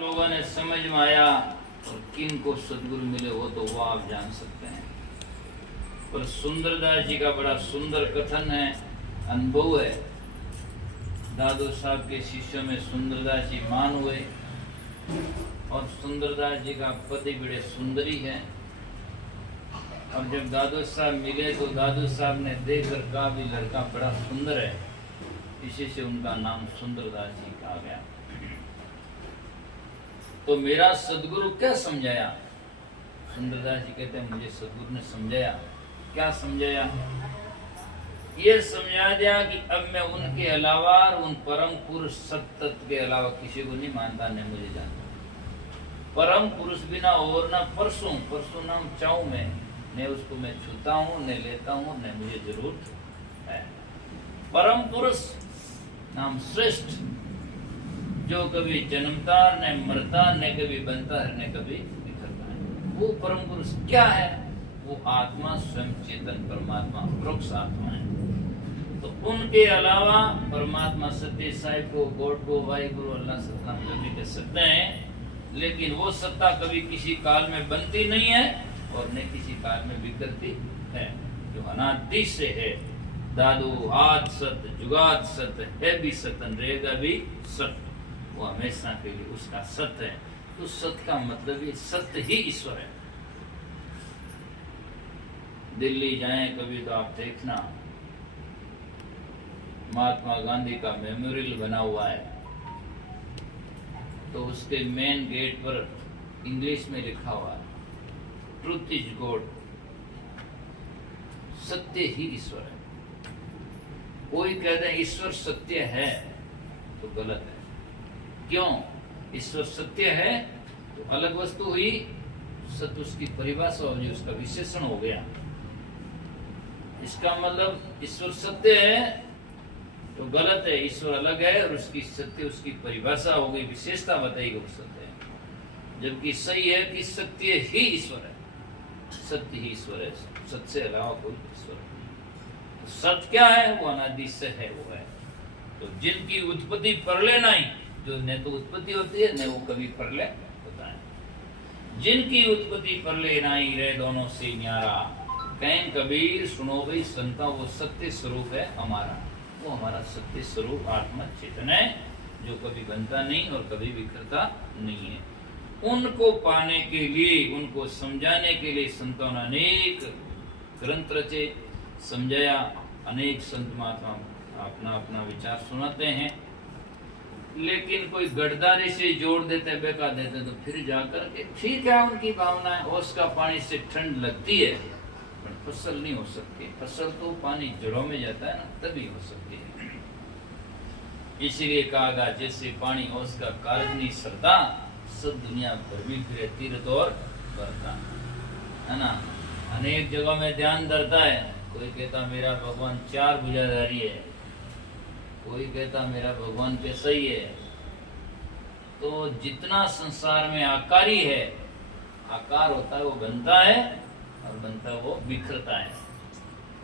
लोगों ने समझ में आया और किन को सदगुरु मिले वो आप जान सकते हैं। पर सुंदरदास जी का बड़ा सुंदर कथन है, अनुभव है। दादू साहब के शिष्यों में सुंदरदास जी मान हुए और सुंदरदास जी का पति बड़े सुंदरी है। और जब दादू साहब मिले तो दादू साहब ने देखकर कहा भी लड़का बड़ा सुंदर है, इसी से उनका नाम सुंदरदास जी कहा गया। तो मेरा सदगुरु क्या समझाया? सुंदरदास जी कहते हैं मुझे सदगुरु ने समझाया। क्या समझाया? ये समझा दिया कि अब मैं उनके अलावा उन परम पुरुष सत्य के अलावा किसी को नहीं मानता, न मुझे जानता। परम पुरुष बिना और न परसों नाम चाहूं मैं, न उसको मैं छूता हूं, न लेता हूं, न मुझे जरूरत है। परम पुरुष नाम श्रेष्ठ, जो कभी जन्मता न मरता, न कभी बनता है, न कभी बिखरता है। वो परम पुरुष क्या है? वो आत्मा स्वयं चेतन परमात्मा वृक्ष आत्मा है। तो उनके अलावा परमात्मा सत्य साहिब को, गॉड को, वाहिगुरु, अल्लाह सत्ता कभी कह सकते हैं, लेकिन वो सत्ता कभी किसी काल में बनती नहीं है और न किसी काल में बिखरती है। जो अनादि से है, दादू आद सत्य जुगाद सत्य है, भी सतन रहेगा भी सत्य, वो हमेशा के लिए उसका सत्य है। तो सत्य का मतलब ये सत्य ही ईश्वर है। दिल्ली जाएं कभी तो आप देखना, महात्मा गांधी का मेमोरियल बना हुआ है, तो उसके मेन गेट पर इंग्लिश में लिखा हुआ है, ट्रूथ इज गॉड, सत्य ही ईश्वर है। कोई कहते हैं ईश्वर सत्य है तो गलत है। क्यों? ईश्वर सत्य है तो अलग वस्तु हुई, सत्य उसकी परिभाषा हो गई, उसका विशेषण हो गया। इसका मतलब ईश्वर सत्य है तो गलत है, ईश्वर अलग है और उसकी सत्य उसकी परिभाषा हो गई, विशेषता बताई गई सत्य है। जबकि सही है कि सत्य ही ईश्वर है, सत्य ही ईश्वर है, सत्य से अलावा कोई ईश्वर नहीं। तो सत्य क्या है? वो अनादि से है, वो है। तो जिनकी उत्पत्ति परले नहीं, जो न तो उत्पत्ति होती है न वो कभी परले होता है। जिनकी उत्पत्ति परले नहीं रहे दोनों से न्यारा, कहें कबीर सुनो भाई संता, वो सत्य स्वरूप है हमारा। वो हमारा सत्य स्वरूप आत्मा चेतन है, जो कभी बनता नहीं और कभी बिखरता नहीं है। उनको पाने के लिए, उनको समझाने के लिए संतों ने अनेक ग्रंथ रचे, समझाया। अनेक संत महात्मा अपना अपना विचार सुनाते हैं, लेकिन कोई गठदारी से जोड़ देते, बेका देते, तो फिर जाकर के ठीक है उनकी भावना है, ओस का पानी से ठंड लगती है, फसल नहीं हो सकती। फसल तो पानी जड़ों में जाता है ना, तभी हो सकती है। इसीलिए कहा गया जैसे पानी ओस का कार्य नहीं सरता, सब दुनिया भर में फिरे तीर्थ और बरता है ना। अनेक जगहों में ध्यान धरता है, कोई कहता मेरा भगवान चार भुजाधारी है, कोई कहता मेरा भगवान कैसा ही है। तो जितना संसार में आकारी है, आकार होता है वो बनता है और बनता वो बिखरता है,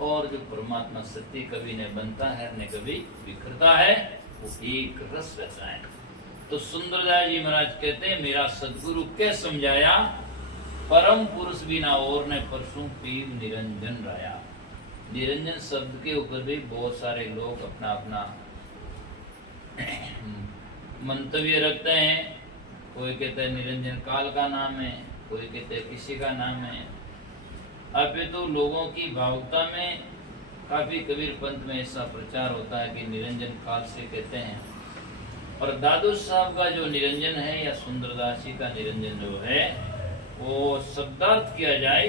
और जो परमात्मा सत्य कभी न बनता है न कभी बिखरता है, वो एक रस रहता है। तो सुंदरदास जी महाराज कहते हैं मेरा सदगुरु क्या समझाया, परम पुरुष बिना और न परसों पीर निरंजन राया। निरंजन शब्द के ऊपर भी बहुत सारे लोग अपना अपना मंतव्य रखते हैं। कोई कहता है निरंजन काल का नाम है, कोई कहते हैं किसी का नाम है। अब तो लोगों की भावुकता में काफी कबीर पंथ में ऐसा प्रचार होता है कि निरंजन काल से कहते हैं। और दादू साहब का जो निरंजन है या सुंदरदास जी का निरंजन जो है, वो शब्दार्थ किया जाए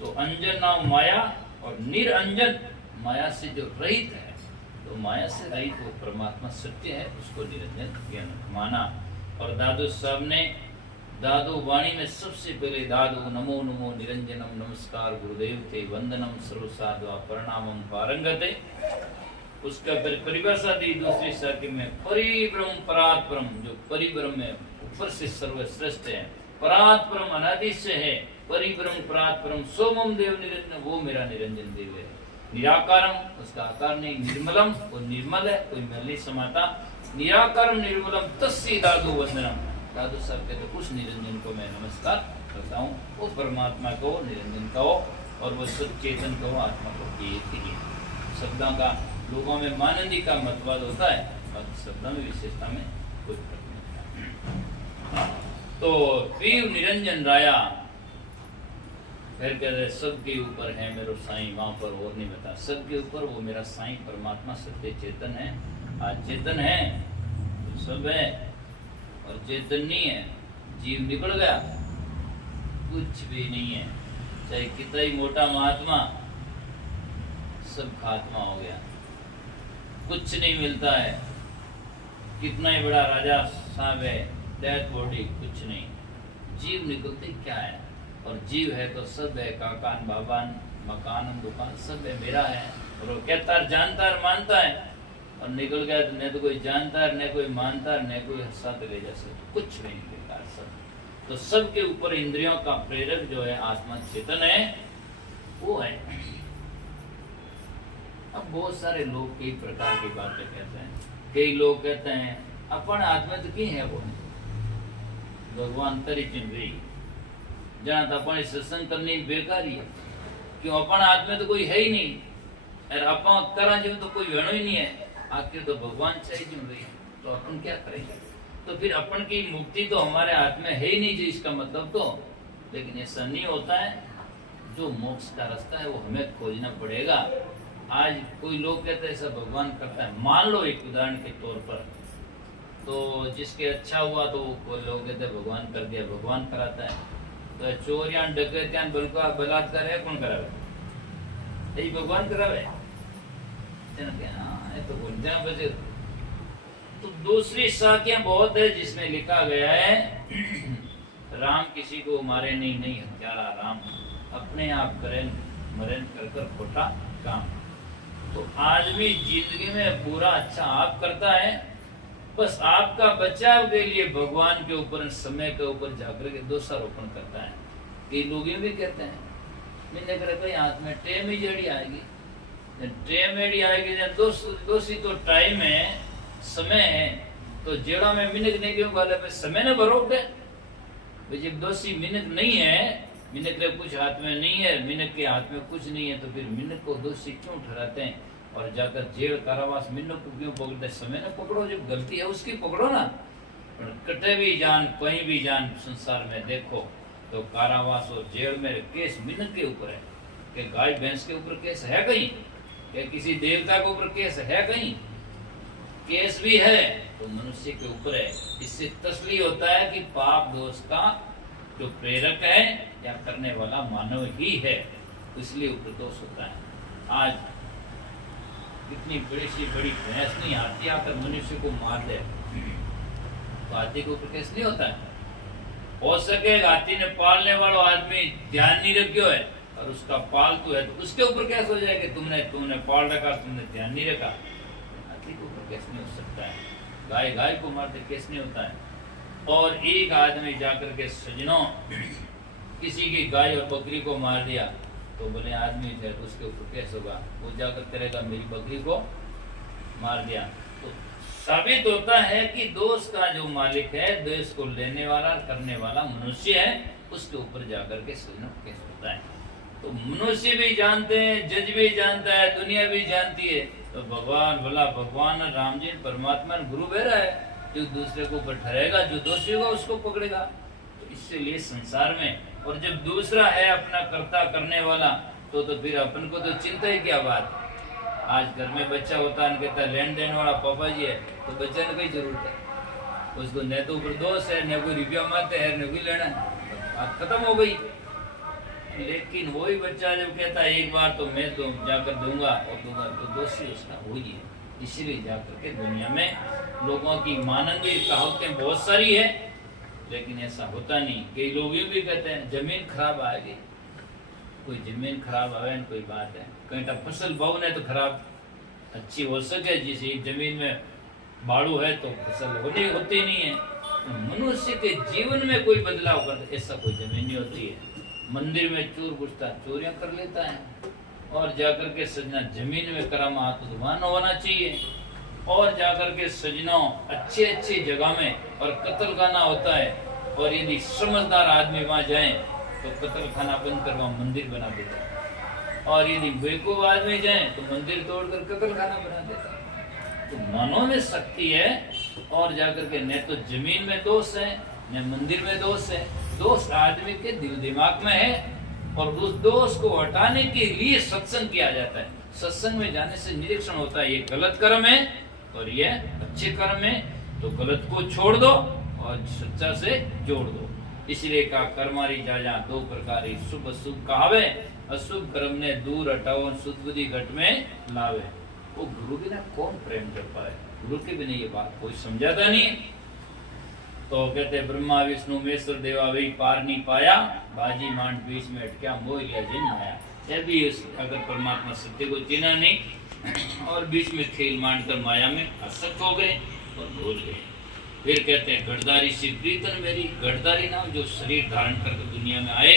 तो अंजन नाम माया और निरंजन माया से जो रहित है, तो माया से रहित वो परमात्मा सत्य है, उसको निरंजन माना। और दादू साहब ने दादू वाणी में सबसे पहले दादू नमो नमो निरंजनम नमस्कार गुरुदेव थे, वंदनम सर्वसाधवा प्रणामम पारंगते, उसका फिर परिभाषा दी दूसरी शाखी में, परिब्रह्म परात्परम, जो परिब्रह्म है ऊपर से सर्वश्रेष्ठ है, परात्परम अनादि से है, परिब्रह्म परात्परम सोमम देव निरंजन, वो मेरा निरंजन देव है। निराकारम, उसका आकार नहीं, निर्मलम, वो निर्मल है, कोई मैल नहीं समाता, निराकारम निर्मलम तस्य दादू वंदनम, दादू साहब कहते उस निरंजन को मैं नमस्कार करता हूँ, उस परमात्मा को निरंजन कहो और वो सब चेतन कहो, आत्मा को एक ही। शब्दों का लोगों में मानंदी का मतवाद होता है, और शब्दों में विशेषता में कोई फर्क नहीं। तो पीव निरंजन राया, फिर कहते सबके ऊपर है मेरो साईं, वहां पर और नहीं बता, सबके ऊपर वो मेरा साईं परमात्मा सत्य चेतन है। आज चेतन है तो सब है, और चेतन नहीं है, जीव निकल गया, कुछ भी नहीं है। चाहे कितना ही मोटा महात्मा, सब खात्मा हो गया, कुछ नहीं मिलता है। कितना ही बड़ा राजा साहब है, डेथ बॉडी, कुछ नहीं। जीव निकलते क्या है, और जीव है तो सब है, काकान बाबान मकान दुकान सब है, मेरा है। और वो कहता है, जानता है, मानता है, और निकल गया तो न तो कोई जानता है, न कोई मानता है, न कोई साथ ले जा सकता, कुछ नहीं बेकार सब। तो सबके ऊपर इंद्रियों का प्रेरक जो है आत्मा चेतन है, वो है। अब बहुत सारे लोग कई प्रकार की बातें कहते हैं। कई लोग कहते हैं अपन आत्मा तो की है, वो भगवान तरी चिंबी जहाँ तो अपन सत्संग करनी बेकार ही है, क्यों अपन आत्मा तो कोई है ही नहीं, और अपन करा जो तो कोई वेणो ही नहीं है, आखिर तो भगवान चाहिए चिंब रही है, तो अपन क्या करेंगे? तो फिर अपन की मुक्ति तो हमारे हाथ में है ही नहीं जी, इसका मतलब तो। लेकिन ऐसा नहीं होता है, जो मोक्ष का रास्ता है वो हमें खोजना पड़ेगा। आज कोई लोग कहते हैं ऐसा भगवान करता है, मान लो एक उदाहरण के तौर पर, तो जिसके अच्छा हुआ तो वो लोग कहते हैं भगवान कर दिया, भगवान कराता है। तो चोरियां डकैतियां बलात्कार है, कौन करावे? यही भगवान करावे? तो बोल बचे। तो दूसरी साखियां बहुत है जिसमें लिखा गया है राम किसी को मारे नहीं, नहीं हत्यारा राम, अपने आप करें मरें कर कर खोटा काम। तो आदमी जिंदगी में बुरा अच्छा आप करता है, बस आपका बचाव के लिए भगवान के ऊपर समय के ऊपर जाकर के दोषारोपण करता है। कई लोग ये भी कहते हैं मैंने कहा भाई हाथ में टेम ही जड़ी आएगी, टेम एडी आएगी, दोषी तो टाइम है, समय है, तो जेड़ा में मिनट नहीं क्यों वाले पे समय ने भरोगे। जब दोषी मिनट नहीं है, मिनट के कुछ हाथ में नहीं है, मिनट के हाथ में कुछ नहीं है, तो फिर मिनट को दोषी क्यों ठहराते हैं और जाकर जेल कारावास मिनट को क्यों पकड़ते? समय ने पकड़ो, जब गलती है उसकी पकड़ो ना। पर कटे भी जान, कहीं भी जान संसार में देखो तो कारावास और जेल में केस मिनट के ऊपर है। कि गाय भैंस के ऊपर केस है कहीं? कि किसी देवता के ऊपर केस है कहीं? केस भी है तो मनुष्य के ऊपर है। इससे तसली होता है कि पाप दोष का जो प्रेरक है या करने वाला मानव ही है, इसलिए ऊपर दोष होता है। आज इतनी बड़ी सी बड़ी भैंस नहीं, हाथी आकर मनुष्य को मार दे तो हाथी के ऊपर केस नहीं होता है। हो सके हाथी ने पालने वाला आदमी ध्यान नहीं रखियो है और उसका पालतू है तो उसके ऊपर केस हो जाएगा, तुमने पाल रखा, तुमने ध्यान नहीं रखा। हाथी के ऊपर केस नहीं हो सकता है। गाय को मारते केस नहीं होता है। और एक आदमी जाकर के सजनों किसी की गाय और बकरी को मार दिया तो बोले आदमी थे तो उसके ऊपर केस होगा। वो जाकर करेगा मेरी बकरी को मार दिया, तो साबित होता है कि दोष का जो मालिक है, दोष को लेने वाला करने वाला मनुष्य है, उसके ऊपर जाकर के सजनों केस होता है। तो मनुष्य भी जानते हैं, जज भी जानता है, दुनिया भी जानती है। तो भगवान बोला, भगवान राम जी परमात्मा गुरु बेरा है, जो दूसरे को ऊपर ठहरेगा, जो दोषी होगा उसको पकड़ेगा। तो इसलिए संसार में, और जब दूसरा है अपना कर्ता करने वाला तो फिर अपन को तो चिंता ही क्या बात। आज घर में बच्चा होता है, कहता है लेन देन वाला पापा जी है, तो बच्चे ने कोई जरूरत है, उसको न तो ऊपर दोष है, न कोई रुपया मारते है, न कोई लेना है, बात खत्म हो गई। लेकिन वही बच्चा जब कहता है एक बार तो मैं तो जाकर दूंगा और दूंगा, तो दोषी उसका वही है। इसीलिए जाकर के दुनिया में लोगों की मानंदी कहावतें बहुत सारी है, लेकिन ऐसा होता नहीं। कई लोग ये भी कहते हैं जमीन खराब आएगी, कोई जमीन खराब आवे न कोई बात है, कहीं तो फसल बोने तो खराब अच्छी हो सके, जिस जमीन में बाड़ू है तो फसल होती नहीं है। मनुष्य के जीवन में कोई बदलाव कर ऐसा कोई जमीन नहीं होती है। मंदिर में चोर घुसता चोरियां कर लेता है, और जाकर के सजना जमीन में करामात होना चाहिए, और जाकर के सजनों अच्छे जगह में और कत्ल खाना होता है, और यदि समझदार आदमी वहां जाए तो कत्ल खाना बंद कर वहां मंदिर बना देता है, और यदि बेवकूफ आदमी जाए तो मंदिर तोड़कर कत्ल खाना बना देता है। तो मनों में शक्ति है, और जाकर के न तो जमीन में दोष है न मंदिर में दोष है, दोष आदमी के दिल दिमाग में है, और उस दोष को हटाने के लिए सत्संग किया जाता है। सत्संग में जाने से निरीक्षण होता है ये गलत कर्म है और ये अच्छे कर्म है, तो गलत को छोड़ दो और सच्चा से जोड़ दो। इसलिए कहा कर्मारी जाजा दो प्रकार शुभ अशुभ कहावे, अशुभ कर्म ने दूर हटाओ शुद्ध बुद्धि घट में लावे। वो गुरु बिना कौन प्रेम कर पाए, गुरु के बिना ये बात कोई समझाता नहीं। तो कहते ब्रह्मा विष्णु महेश्वर देवा वही पार नहीं पाया, बाजी मांड बीच में अटक्या मोह लिया जिन माया। जब भी अगर परमात्मा सत्य को चिना नहीं और बीच में खेल मांड कर माया में आसक्त हो गए और भूल गए। फिर कहते हैं गढ़दारी से प्रीतन मेरी, गढ़दारी नाम जो शरीर धारण करके दुनिया में आए,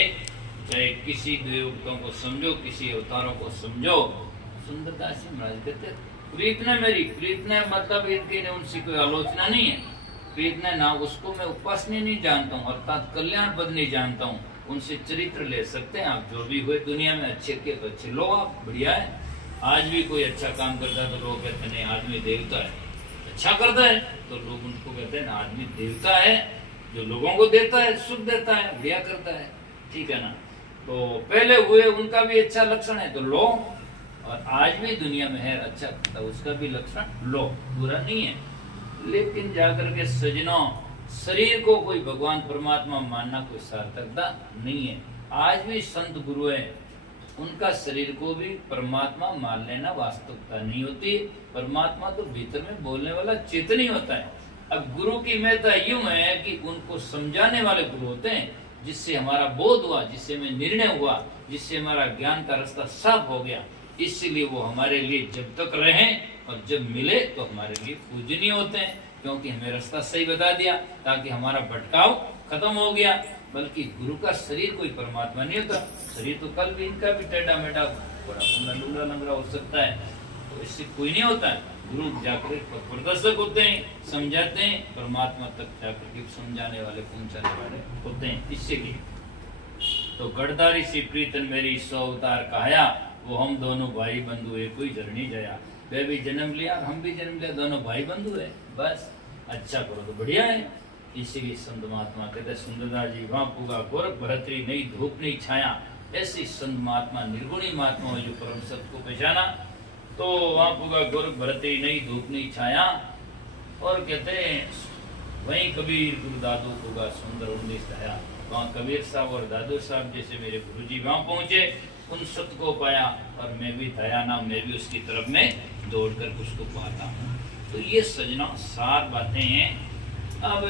चाहे किसी देवताओं को समझो किसी अवतारों को समझो। सुंदरदास जी महाराज कहते प्रीत ने मेरी, प्रीत ने मतलब इनकी ने उनसे कोई आलोचना नहीं है, प्रीत ने ना उसको मैं उपासनी नहीं जानता हूँ अर्थात कल्याण पद नहीं जानता हूँ, उनसे चरित्र ले सकते हैं आप। जो भी हुए दुनिया में अच्छे के तो अच्छे लो आप, बढ़िया है। आज भी कोई अच्छा काम करता है तो लोग कहते नहीं आदमी देवता है, अच्छा करता है तो लोग उनको कहते हैं आदमी देवता है, जो लोगों को देता है सुख देता है बढ़िया करता है, ठीक है ना। तो पहले हुए उनका भी अच्छा लक्षण है तो लो, और आज भी दुनिया में है अच्छा करता उसका भी लक्षण लो, बुरा नहीं है। लेकिन जाकर के सजनों शरीर को कोई भगवान परमात्मा मानना कोई सार्थकता नहीं है। आज भी संत गुरु है उनका शरीर को भी परमात्मा मान लेना वास्तविकता नहीं होती। परमात्मा तो भीतर में बोलने वाला चेतन ही होता है। अब गुरु की महत्ता यूं है कि उनको समझाने वाले गुरु होते हैं, जिससे हमारा बोध हुआ, जिससे हमें निर्णय हुआ, जिससे हमारा ज्ञान का रास्ता साफ हो गया। इसलिए वो हमारे लिए जब तक रहें और जब मिले तो हमारे लिए पूजनीय होते हैं, क्योंकि हमें रास्ता सही बता दिया, ताकि हमारा भटकाव खत्म हो गया। बल्कि गुरु का शरीर कोई परमात्मा नहीं होता, शरीर तो कल भी इनका भी टेढ़ा मेढ़ा बड़ा लूला लंगड़ा हो सकता है, तो इससे कोई नहीं होता है। गुरु जाकर प्रदर्शक होते हैं, समझाते हैं, परमात्मा तक जाकर के समझाने वाले पहुंचाने वाले होते हैं। इससे की तो गढ़दारी सी प्रीतन मेरी सौ अवतार कहाया, वो हम दोनों भाई बंधु एक कोई जरनी जया। वे भी जन्म लिया हम भी जन्म लिया, दोनों भाई बंधु है, बस अच्छा करो तो बढ़िया है। इसीलिए संत महात्मा कहते सुंदरदास जी वहां पूगा गोरख भरतरी नहीं धूप नहीं छाया। ऐसी संत महात्मा निर्गुणी महात्मा जो परम सत्य को पहचाना, तो वहां पूगा गोरख भरतरी नहीं धूप नहीं छाया। और कहते हैं वहीं कबीर गुरु दादू पूगा सुंदर 19 दया। वहाँ कबीर साहब और दादू साहब जैसे मेरे गुरुजी वहां पहुंचे, उन सत्य को पाया, और मैं भी दया ना मैं भी उसकी तरफ में दौड़ कर उसको पाता हूँ। तो ये सजना सार बातें हैं। अब